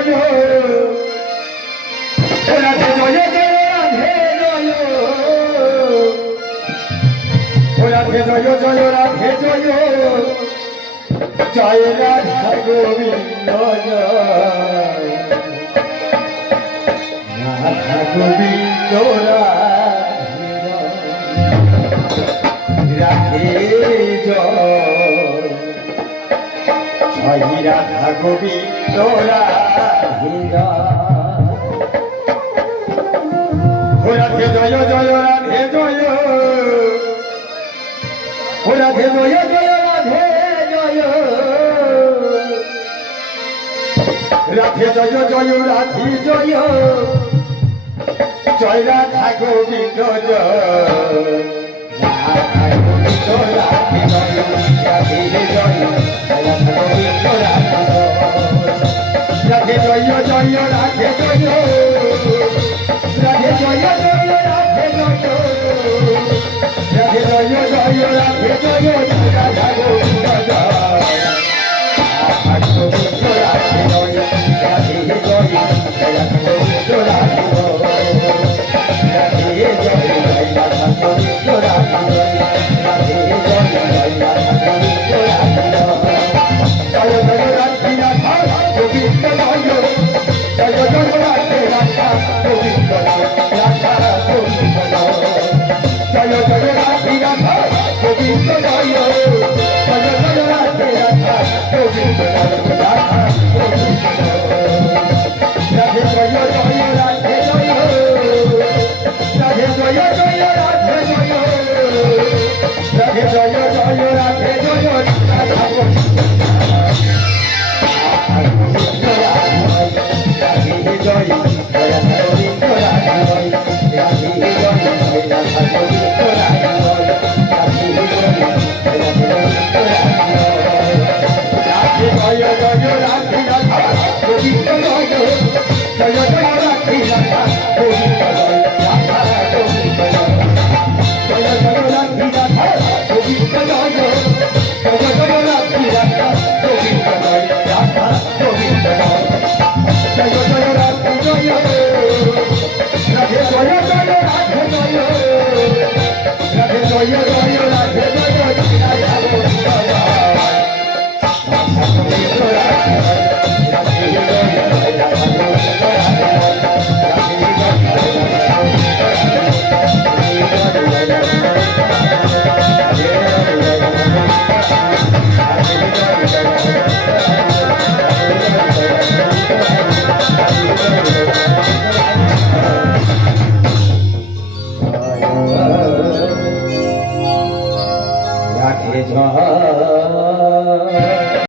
Joy Radhe Joy Joy Radhe Joy Radhe Joy Joy Radhe Joy Joy Radha Govinda Radha Govinda Radhe Joy Radha Govinda Radhe Joy Joy Radhe Joy Radhe Joy Joy Radhe Joy Radhe Joy Joy Radhe Joy Joy Radha Govinda Radha Govinda Radhe Joy Radhe Joy Radha Govinda Radhe Joy Joy Radhe Joy Radhe Joy Joy Radhe Joy Radhe Joy Joy Radhe Joy Radha Govinda Radha Govinda Radhe Joy Radhe Joy Radha Govinda Radhe Radhe Joy Radha Govinda Radhe Radhe Joy Radha Govinda Radhe Joy Joy Radhe Radha Govinda Joy Joy Joy Radhe Radha Govinda Radha Govinda Joy Joy Radhe Radha Govinda Joy Joy Joy Radhe Radha Govinda Radha Govinda Radhe Joy Joy Radhe Joy Radhe Joy Joy Radhe Joy Radhe Joy Joy Radhe Joy Radha Govinda Radhe Joy Radha Govinda Radhe Radhe Joy Radha Govinda Radhe Radhe Joy Joy Radhe Radha Govinda Joy Joy Joy Radhe Radha Govinda Radha Govinda Joy Joy Radhe Radha Govinda Joy Joy Joy Radhe Radha Govinda Radha Govinda Joy Joy Radhe Joy Radhe Joy Joy Radhe Joy Radhe Joy Joy Radhe Joy Radha Govinda Radhe Joy